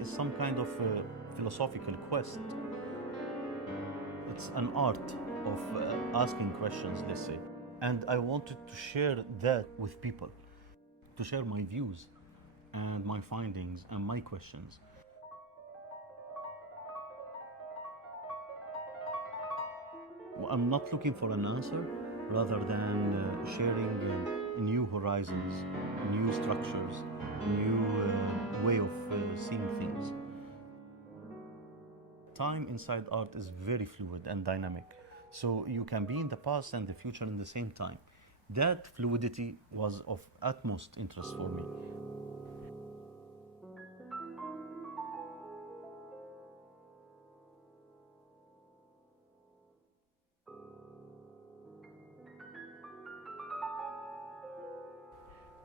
is some kind of a philosophical quest. It's an art of asking questions, let's say. And I wanted to share that with people, to share my views and my findings and my questions. I'm not looking for an answer, rather than sharing new horizons, new structures, new way of seeing things. Time inside art is very fluid and dynamic. So you can be in the past and the future in the same time. That fluidity was of utmost interest for me.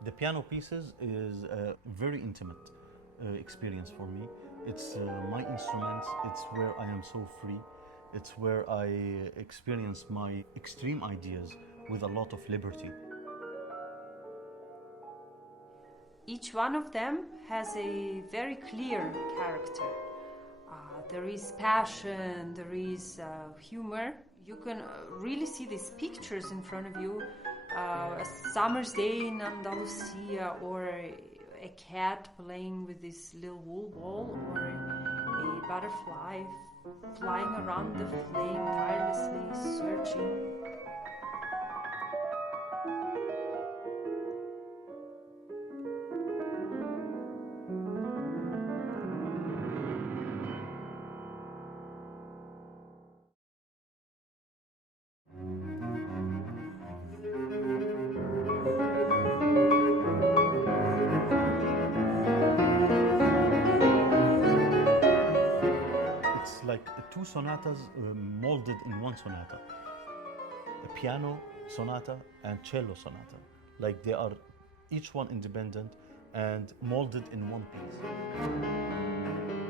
The piano pieces is a very intimate experience for me. It's my instruments, it's where I am so free. It's where I experience my extreme ideas with a lot of liberty. Each one of them has a very clear character. There is passion, there is humor. You can really see these pictures in front of you. A summer's day in Andalucía, or a cat playing with this little wool ball, or a butterfly flying around the flame tirelessly, searching. Like two sonatas molded in one sonata. A piano sonata and cello sonata. Like they are each one independent and molded in one piece.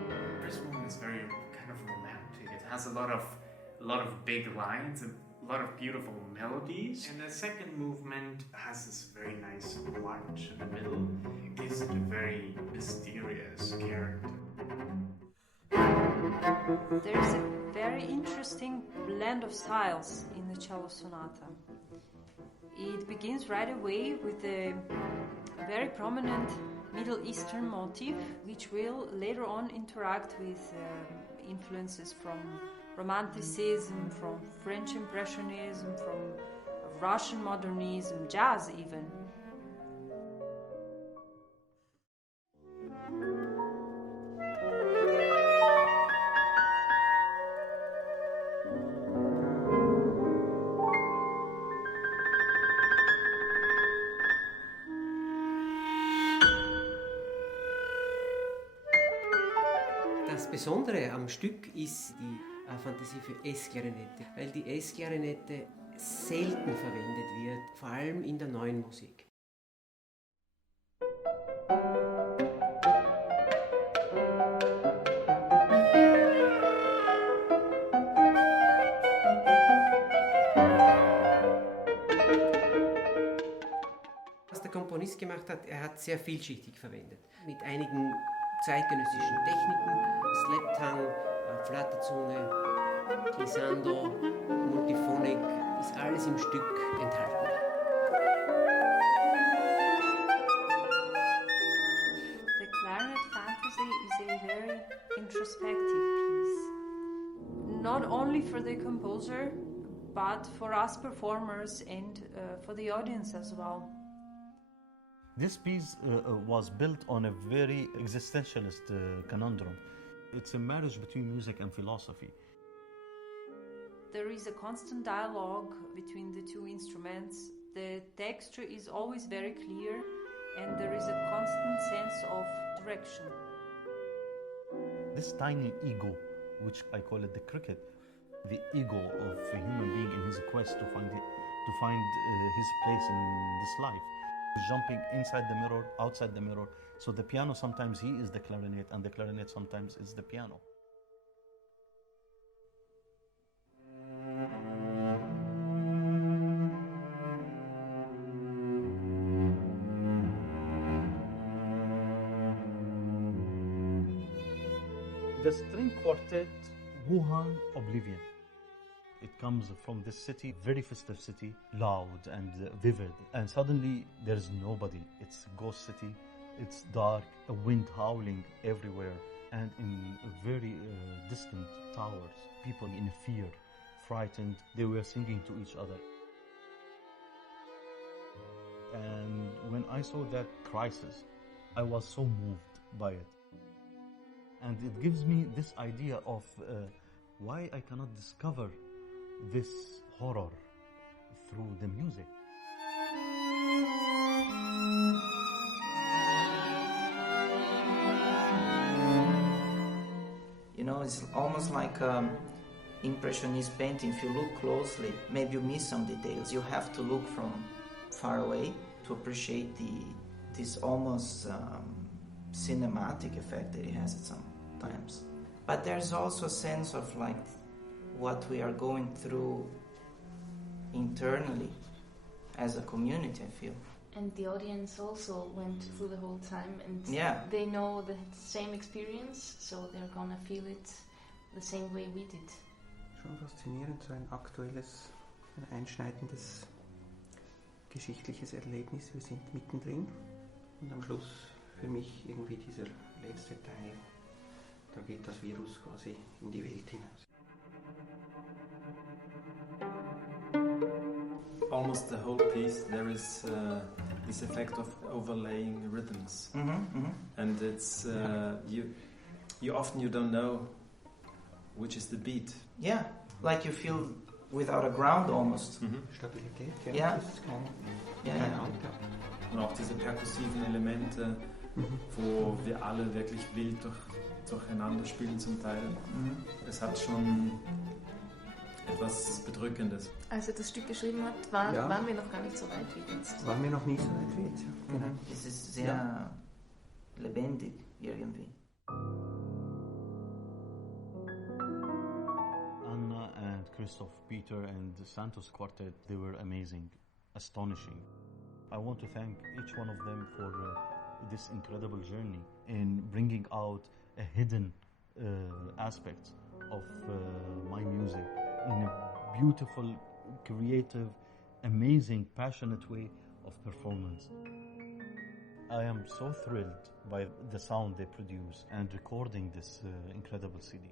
The first movement is very kind of romantic. It has a lot of big lines and a lot of beautiful melodies. And the second movement has this very nice march in the middle. Is a very mysterious character. There's a very interesting blend of styles in the cello sonata. It begins right away with a very prominent Middle Eastern motif, which will later on interact with influences from Romanticism, from French Impressionism, from Russian modernism, jazz even. Das Besondere am Stück ist die Fantasie für S-Klarinette, weil die S-Klarinette selten verwendet wird, vor allem in der neuen Musik. Was der Komponist gemacht hat, er hat sehr vielschichtig verwendet, mit einigen zeitgenössischen Techniken, Slap-Tongue, Flatterzunge, Glissando, Multiphonic, ist alles im Stück enthalten. The Clarinet Fantasy is a very introspective piece, not only for the composer, but for us performers and for the audience as well. This piece was built on a very existentialist conundrum. It's a marriage between music and philosophy. There is a constant dialogue between the two instruments. The texture is always very clear, and there is a constant sense of direction. This tiny ego, which I call it the cricket, the ego of a human being in his quest to find his place in this life. Jumping inside the mirror, outside the mirror. So the piano, sometimes he is the clarinet, and the clarinet sometimes is the piano. The string quartet, Wuhan Oblivion. It comes from this city, very festive city, loud and vivid. And suddenly there's nobody. It's a ghost city. It's dark, a wind howling everywhere. And in very distant towers, people in fear, frightened, they were singing to each other. And when I saw that crisis, I was so moved by it. And it gives me this idea of why I cannot discover this horror through the music. You know, it's almost like impressionist painting. If you look closely, maybe you miss some details. You have to look from far away to appreciate this almost cinematic effect that it has at some times. But there's also a sense of like what we are going through internally as a community, I feel. And the audience also went through the whole time, and they know the same experience, so they're gonna feel it the same way we did. Schon faszinierend, so ein aktuelles, ein einschneidendes geschichtliches Erlebnis. Wir sind mittendrin und am Schluss für mich irgendwie dieser letzte Teil, da geht das Virus quasi in die Welt hinaus. Almost the whole piece there is this effect of overlaying rhythms, and it's you often you don't know which is the beat. Yeah, like you feel without a ground almost. Stabilität, Ja. Das ist kein Halt. Und auch diese perkussiven Elemente, wo wir alle wirklich wild durcheinander spielen zum Teil. Es hat schon etwas Bedrückendes. Als er das Stück geschrieben hat, waren wir noch gar nicht so weit wie jetzt. Waren wir noch nicht so weit wie jetzt, ja. Genau. Es ist sehr lebendig irgendwie. Anna and Christoph, Peter and the Santos Quartet, they were amazing, astonishing. I want to thank each one of them for this incredible journey in bringing out a hidden aspect of my music in a beautiful, creative, amazing, passionate way of performance. I am so thrilled by the sound they produce and recording this incredible CD.